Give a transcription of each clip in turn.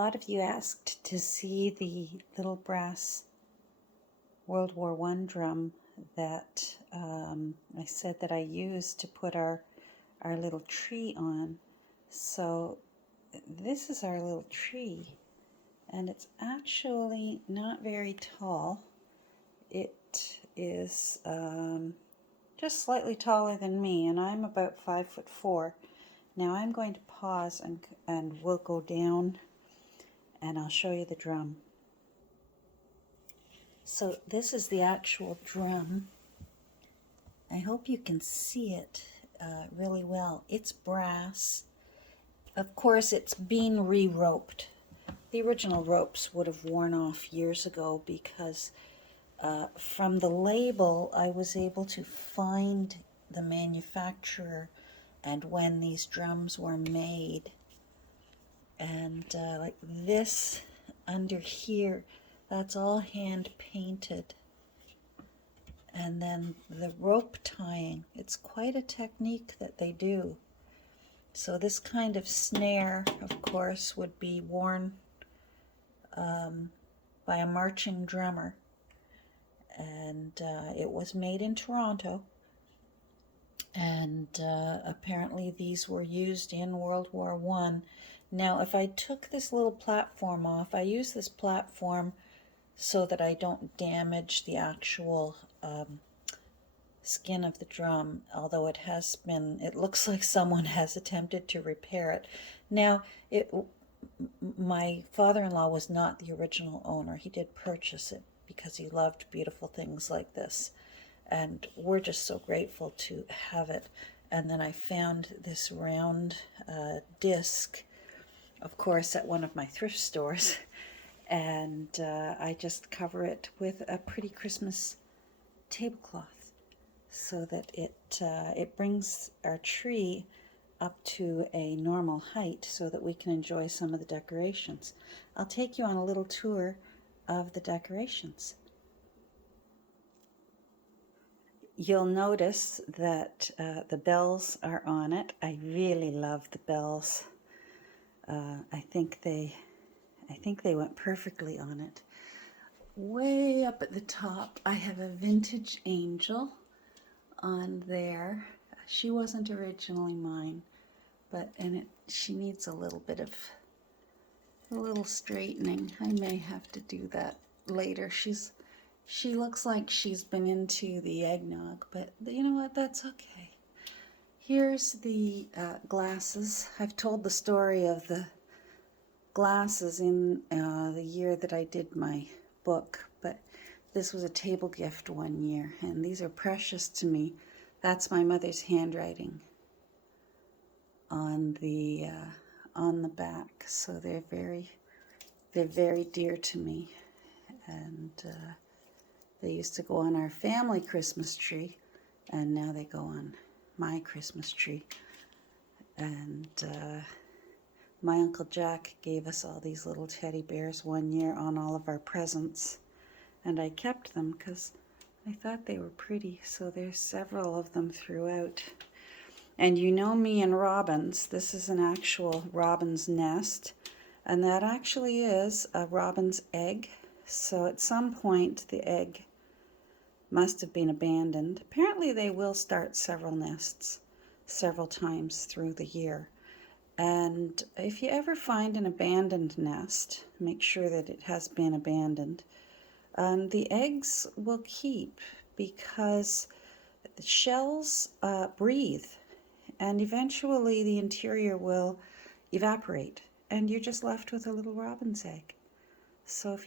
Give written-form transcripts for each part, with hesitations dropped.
lot of you asked to see the little brass World War I drum that I said that I used to put our little tree on. So this is our little tree, and it's actually not very tall. It is just slightly taller than me, and I'm about 5'4". Now I'm going to pause and we'll go down and I'll show you the drum. So this is the actual drum. I hope you can see it really well. It's brass. Of course, it's been re-roped. The original ropes would have worn off years ago because from the label I was able to find the manufacturer and when these drums were made. And like this under here, that's all hand painted. And then the rope tying, it's quite a technique that they do. So this kind of snare, of course, would be worn by a marching drummer. And it was made in Toronto. And apparently these were used in World War I. Now, if I took this little platform off, I use this platform so that I don't damage the actual skin of the drum, although it looks like someone has attempted to repair it. Now, my father-in-law was not the original owner. He did purchase it because he loved beautiful things like this. And we're just so grateful to have it. And then I found this round disc, of course, at one of my thrift stores. And I just cover it with a pretty Christmas tablecloth so that it brings our tree up to a normal height so that we can enjoy some of the decorations. I'll take you on a little tour of the decorations. You'll notice that the bells are on it. I really love the bells. I think they went perfectly on it. Way up at the top, I have a vintage angel on there. She wasn't originally mine, but she needs a little bit of straightening. I may have to do that later. She looks like she's been into the eggnog, but you know what? That's okay. Here's the glasses. I've told the story of the glasses in the year that I did my book, but this was a table gift one year, and these are precious to me. That's my mother's handwriting on the back, so they're very dear to me, and they used to go on our family Christmas tree, and now they go on my Christmas tree. And my Uncle Jack gave us all these little teddy bears one year on all of our presents, and I kept them because I thought they were pretty, so there's several of them throughout. And you know me and robins. This is an actual robin's nest, and that actually is a robin's egg. So at some point the egg must have been abandoned. Apparently they will start several nests several times through the year. And if you ever find an abandoned nest, make sure that it has been abandoned. The eggs will keep because the shells breathe, and eventually the interior will evaporate, and you're just left with a little robin's egg. So if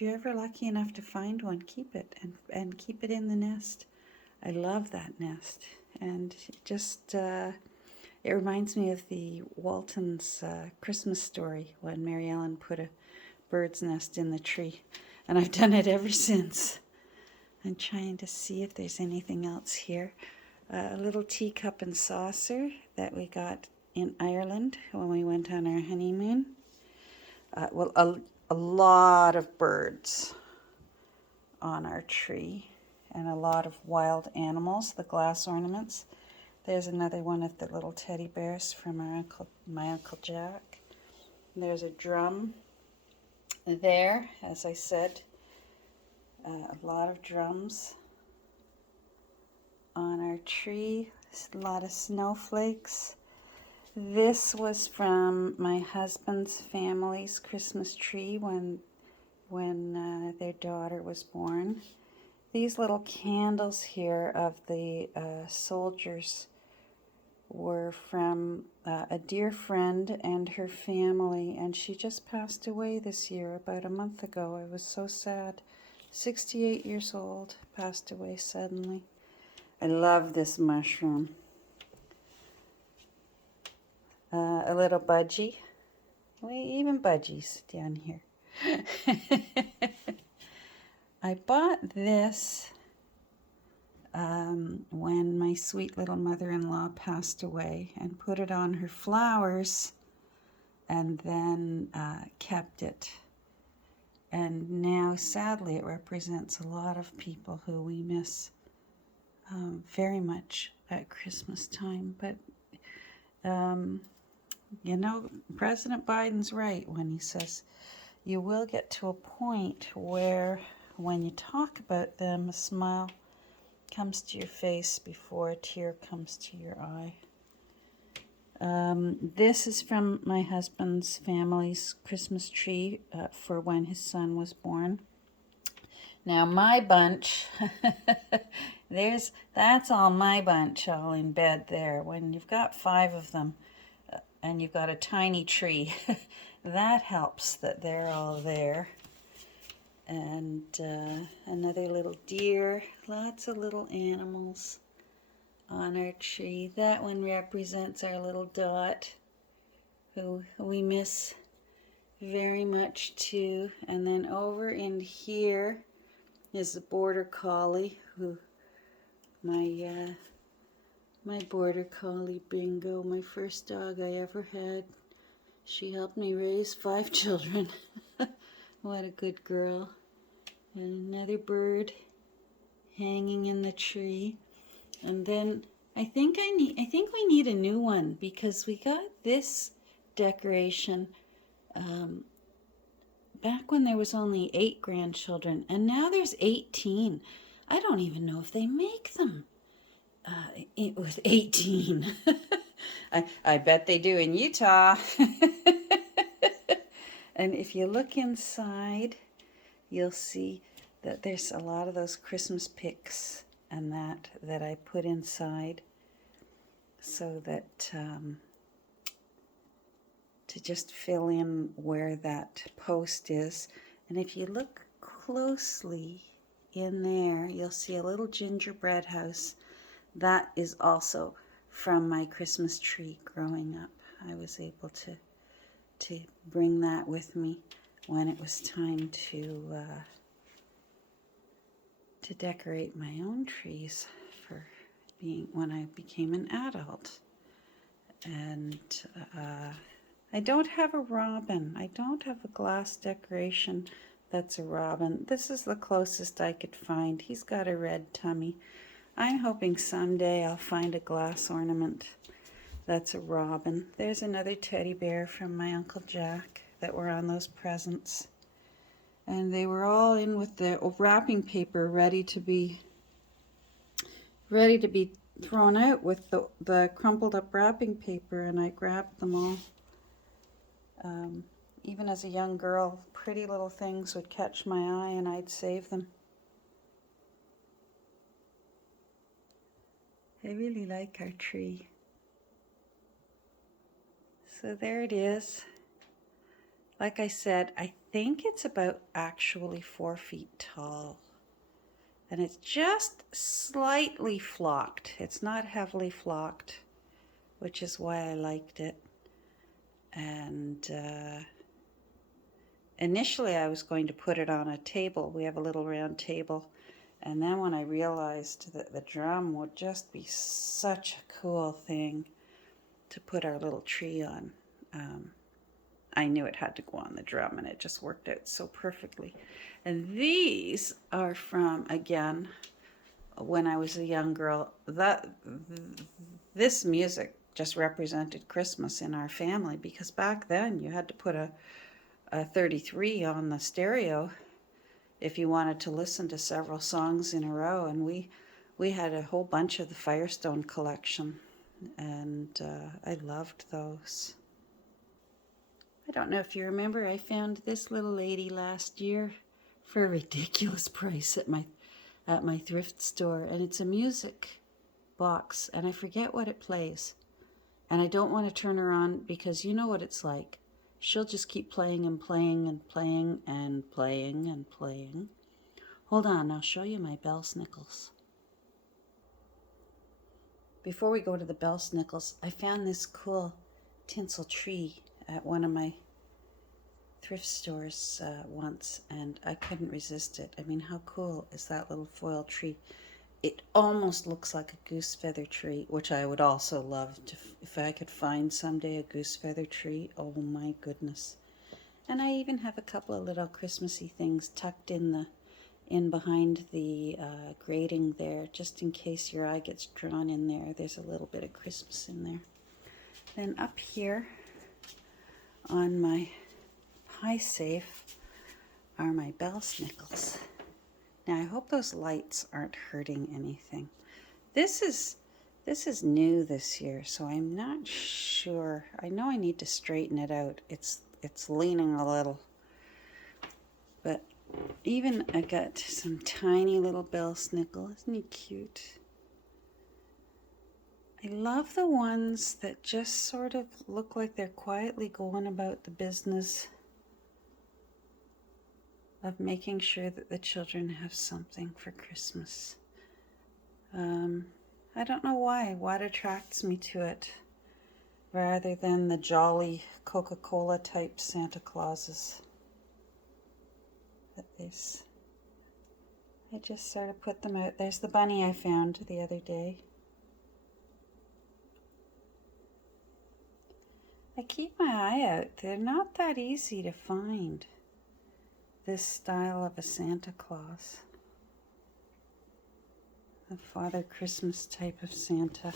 you're ever lucky enough to find one, keep it and keep it in the nest. I love that nest, and just it reminds me of the Waltons' Christmas story when Mary Ellen put a bird's nest in the tree, and I've done it ever since. I'm trying to see if there's anything else here. A little teacup and saucer that we got in Ireland when we went on our honeymoon. A lot of birds on our tree and a lot of wild animals, the glass ornaments. There's another one of the little teddy bears from my Uncle Jack. There's a drum there, as I said, a lot of drums on our tree, a lot of snowflakes. This was from my husband's family's Christmas tree when their daughter was born. These little candles here of the soldiers were from a dear friend and her family, and she just passed away this year, about a month ago. I was so sad. 68 years old, passed away suddenly. I love this mushroom. A little budgie. Even budgies down here. I bought this when my sweet little mother-in-law passed away, and put it on her flowers, and then kept it. And now, sadly, it represents a lot of people who we miss very much at Christmas time. But, you know, President Biden's right when he says you will get to a point where when you talk about them, a smile comes to your face before a tear comes to your eye. This is from my husband's family's Christmas tree for when his son was born. Now my bunch, that's all my bunch all in bed there. When you've got 5 of them and you've got a tiny tree, that helps that they're all there. And another little deer, lots of little animals on our tree. That one represents our little Dot, who we miss very much too. And then over in here is the Border Collie, who my Border Collie Bingo, my first dog I ever had. She helped me raise 5 children. What a good girl. And another bird hanging in the tree. And then I think we need a new one, because we got this decoration back when there was only 8 grandchildren, and now there's 18. I don't even know if they make them with 18. I bet they do in Utah. And if you look inside, you'll see that there's a lot of those Christmas pics and that I put inside, so that to just fill in where that post is. And if you look closely in there, you'll see a little gingerbread house. That is also from my Christmas tree growing up. I was able to bring that with me when it was time to decorate my own trees for when I became an adult. And I don't have a robin. I don't have a glass decoration that's a robin. This is the closest I could find. He's got a red tummy. I'm hoping someday I'll find a glass ornament that's a robin. There's another teddy bear from my Uncle Jack that were on those presents. And they were all in with the wrapping paper ready to be thrown out with the crumpled up wrapping paper, and I grabbed them all. Even as a young girl, pretty little things would catch my eye and I'd save them. I really like our tree. So there it is. Like I said, I think it's about actually 4 feet tall. And it's just slightly flocked. It's not heavily flocked, which is why I liked it. And initially I was going to put it on a table. We have a little round table. And then when I realized that the drum would just be such a cool thing to put our little tree on, I knew it had to go on the drum, and it just worked out so perfectly. And these are from, again, when I was a young girl. This music just represented Christmas in our family, because back then you had to put a 33 on the stereo if you wanted to listen to several songs in a row. And we had a whole bunch of the Firestone collection, and I loved those. I don't know if you remember, I found this little lady last year for a ridiculous price at my thrift store, and it's a music box, and I forget what it plays. And I don't want to turn her on because you know what it's like. She'll just keep playing and playing and playing and playing and playing. Hold on, I'll show you my Belsnickles. Before we go to the Belsnickles, I found this cool tinsel tree at one of my thrift stores once, and I couldn't resist it. I mean, how cool is that little foil tree? It almost looks like a goose feather tree, which I would also love to, if I could find someday a goose feather tree. Oh my goodness. And I even have a couple of little Christmassy things tucked in behind the grating there, just in case your eye gets drawn in there. There's a little bit of Christmas in there. Then up here on my pie safe are my Belsnickles. Now I hope those lights aren't hurting anything. This is new this year, so I'm not sure. I know I need to straighten it out. It's leaning a little. But even I got some tiny little Belsnickel. Isn't he cute? I love the ones that just sort of look like they're quietly going about the business of making sure that the children have something for Christmas. I don't know why. What attracts me to it rather than the jolly Coca-Cola type Santa Clauses. But I just sort of put them out. There's the bunny I found the other day. I keep my eye out. They're not that easy to find, this style of a Santa Claus. The Father Christmas type of Santa.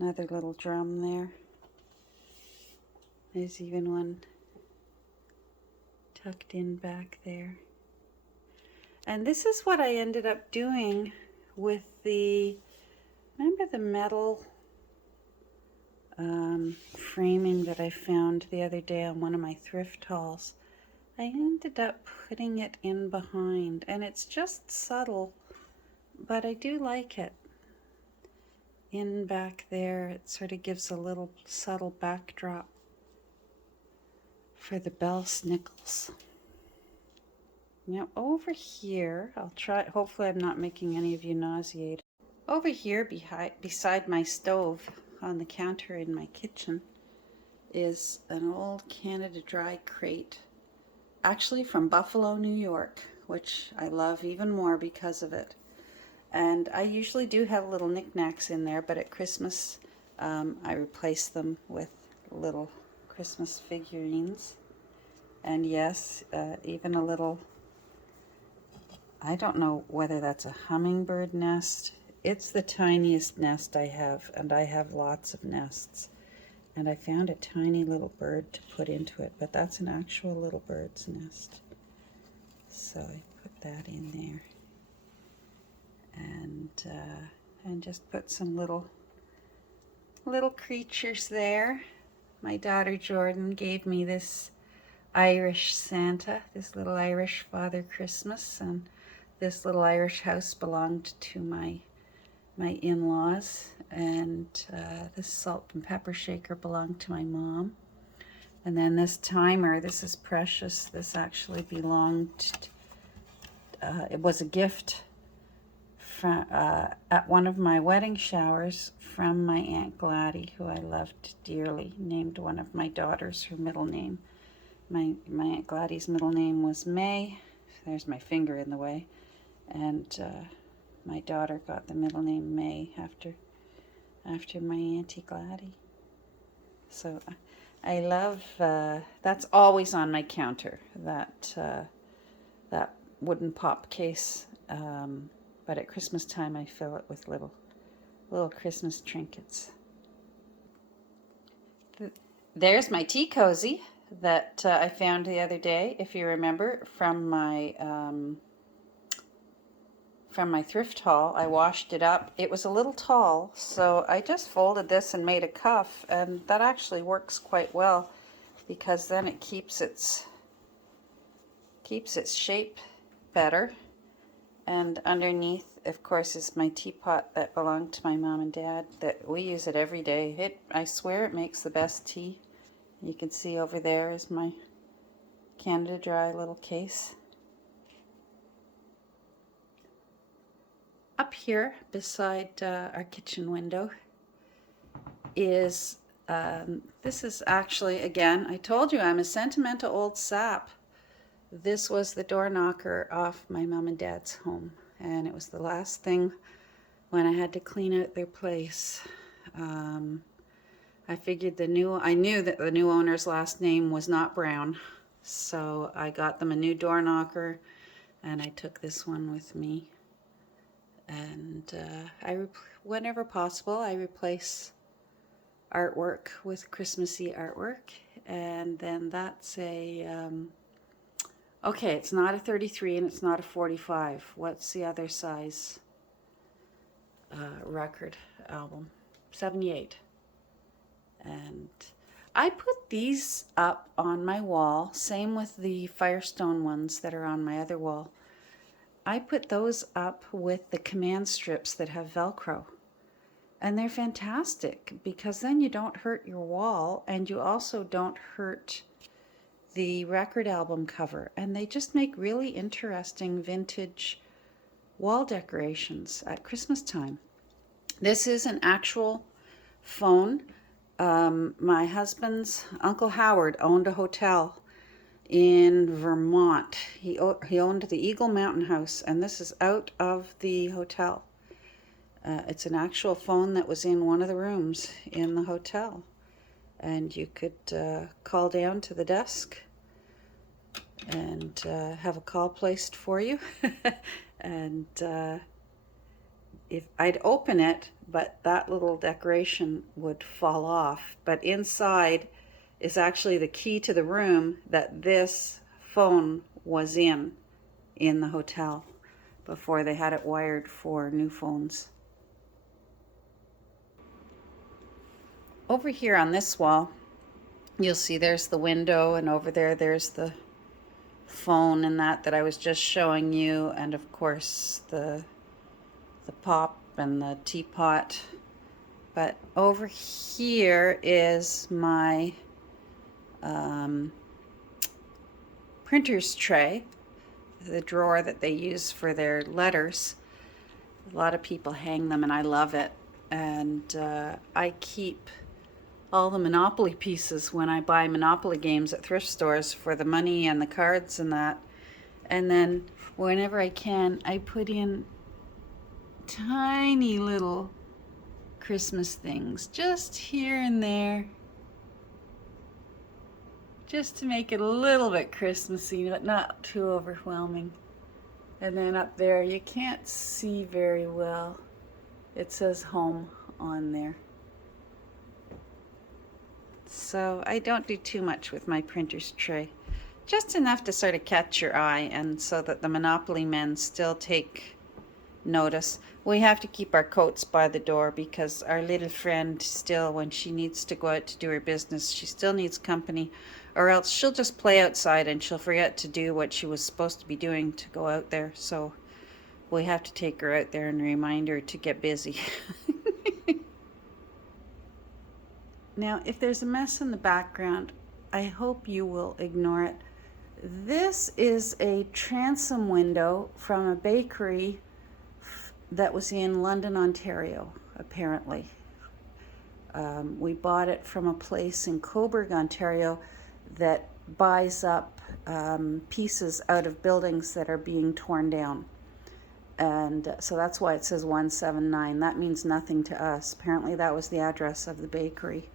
Another little drum there. There's even one tucked in back there. And this is what I ended up doing with remember the metal framing that I found the other day on one of my thrift hauls? I ended up putting it in behind, and it's just subtle, but I do like it. In back there, it sort of gives a little subtle backdrop for the Belsnickles. Now over here, I'll try, hopefully I'm not making any of you nauseated. Over here beside my stove on the counter in my kitchen is an old Canada Dry crate, actually from Buffalo, New York, which I love even more because of it. And I usually do have little knickknacks in there, but at Christmas I replace them with little Christmas figurines. And yes, even a little, I don't know whether that's a hummingbird nest. It's the tiniest nest I have, and I have lots of nests. And I found a tiny little bird to put into it, but that's an actual little bird's nest. So I put that in there. And just put some little creatures there. My daughter Jordan gave me this Irish Santa, this little Irish Father Christmas, and this little Irish house belonged to my in-laws, and this salt and pepper shaker belonged to my mom. And then this timer, this is precious. This actually belonged, it was a gift at one of my wedding showers from my Aunt Gladys, who I loved dearly, named one of my daughters her middle name. My Aunt Gladys' middle name was May. There's my finger in the way. And my daughter got the middle name May after my Auntie Gladys. So I love, that's always on my counter, that wooden pop case. But at Christmas time, I fill it with little Christmas trinkets. There's my tea cozy that I found the other day, if you remember, from my thrift haul. I washed it up. It was a little tall, so I just folded this and made a cuff, and that actually works quite well because then it keeps its shape better. And underneath, of course, is my teapot that belonged to my mom and dad. That we use it every day. I swear it makes the best tea. You can see over there is my Canada Dry little case. Up here beside our kitchen window is, this is actually, again, I told you I'm a sentimental old sap. This was the door knocker off my mom and dad's home, and it was the last thing when I had to clean out their place. I knew that the new owner's last name was not Brown, so I got them a new door knocker, and I took this one with me. And whenever possible, I replace artwork with Christmassy artwork, and then that's okay, it's not a 33 and it's not a 45. What's the other size record album? 78. And I put these up on my wall, same with the Firestone ones that are on my other wall. I put those up with the command strips that have Velcro. And they're fantastic because then you don't hurt your wall and you also don't hurt the record album cover, and they just make really interesting vintage wall decorations at Christmas time. This is an actual phone. My husband's Uncle Howard owned a hotel in Vermont. He owned the Eagle Mountain House, and this is out of the hotel. It's an actual phone that was in one of the rooms in the hotel. And you could call down to the desk and have a call placed for you. And if I'd open it, but that little decoration would fall off. But inside is actually the key to the room that this phone was in the hotel before they had it wired for new phones. Over here on this wall, you'll see there's the window, and over there's the phone and that I was just showing you, and of course the pop and the teapot. But over here is my printer's tray, the drawer that they use for their letters. A lot of people hang them, and I love it. And I keep all the Monopoly pieces when I buy Monopoly games at thrift stores for the money and the cards and that. And then whenever I can, I put in tiny little Christmas things just here and there, just to make it a little bit Christmassy, but not too overwhelming. And then up there, you can't see very well, it says home on there. So I don't do too much with my printer's tray. Just enough to sort of catch your eye, and so that the Monopoly men still take notice. We have to keep our coats by the door because our little friend still, when she needs to go out to do her business, she still needs company, or else she'll just play outside and she'll forget to do what she was supposed to be doing to go out there. So we have to take her out there and remind her to get busy. Now, if there's a mess in the background, I hope you will ignore it. This is a transom window from a bakery that was in London, Ontario, apparently. We bought it from a place in Cobourg, Ontario, that buys up pieces out of buildings that are being torn down. And so that's why it says 179. That means nothing to us. Apparently that was the address of the bakery.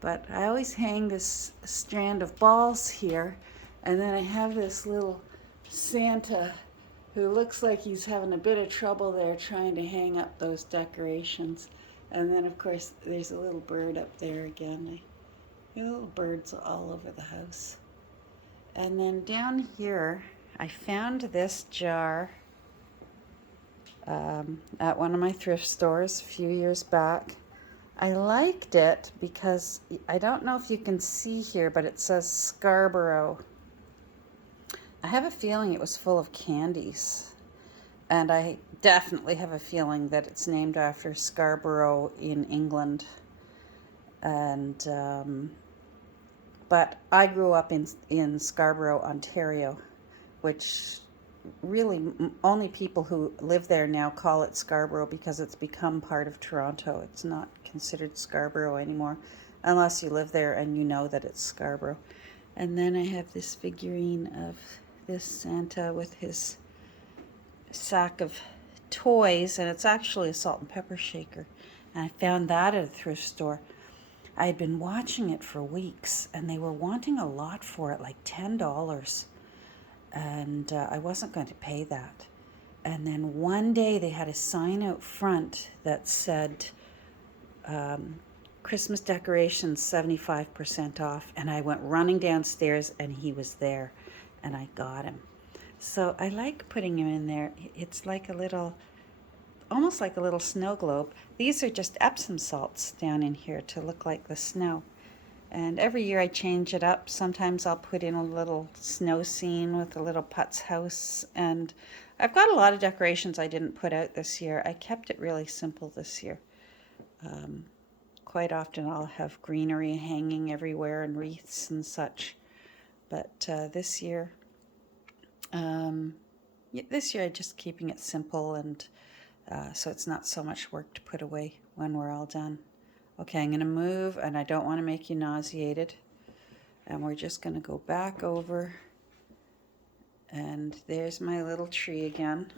But I always hang this strand of balls here, and then I have this little Santa who looks like he's having a bit of trouble there trying to hang up those decorations. And then, of course, there's a little bird up there again. There are little birds all over the house. And then down here, I found this jar at one of my thrift stores a few years back. I liked it because I don't know if you can see here, but it says Scarborough. I have a feeling it was full of candies. And I definitely have a feeling that it's named after Scarborough in England. And but I grew up in Scarborough, Ontario, which really only people who live there now call it Scarborough because it's become part of Toronto. It's not considered Scarborough anymore unless you live there and you know that it's Scarborough. And then I have this figurine of this Santa with his sack of toys, and it's actually a salt and pepper shaker. And I found that at a thrift store. I had been watching it for weeks, and they were wanting a lot for it, like $10. And I wasn't going to pay that. And then one day they had a sign out front that said, Christmas decorations 75% off. And I went running downstairs, and he was there, and I got him. So I like putting him in there. It's like a little, almost like a little snow globe. These are just Epsom salts down in here to look like the snow. And every year I change it up. Sometimes I'll put in a little snow scene with a little putz house. And I've got a lot of decorations I didn't put out this year. I kept it really simple this year. Quite often I'll have greenery hanging everywhere and wreaths and such. But this year I'm just keeping it simple, and so it's not so much work to put away when we're all done. Okay, I'm going to move, and I don't want to make you nauseated. And we're just going to go back over, and there's my little tree again.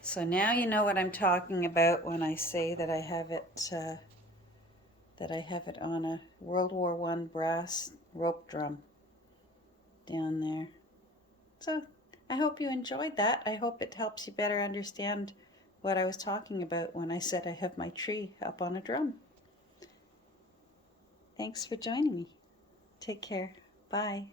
So now you know what I'm talking about when I say that I have it on a World War I brass rope drum down there. So I hope you enjoyed that. I hope it helps you better understand what I was talking about when I said I have my tree up on a drum. Thanks for joining me. Take care. Bye.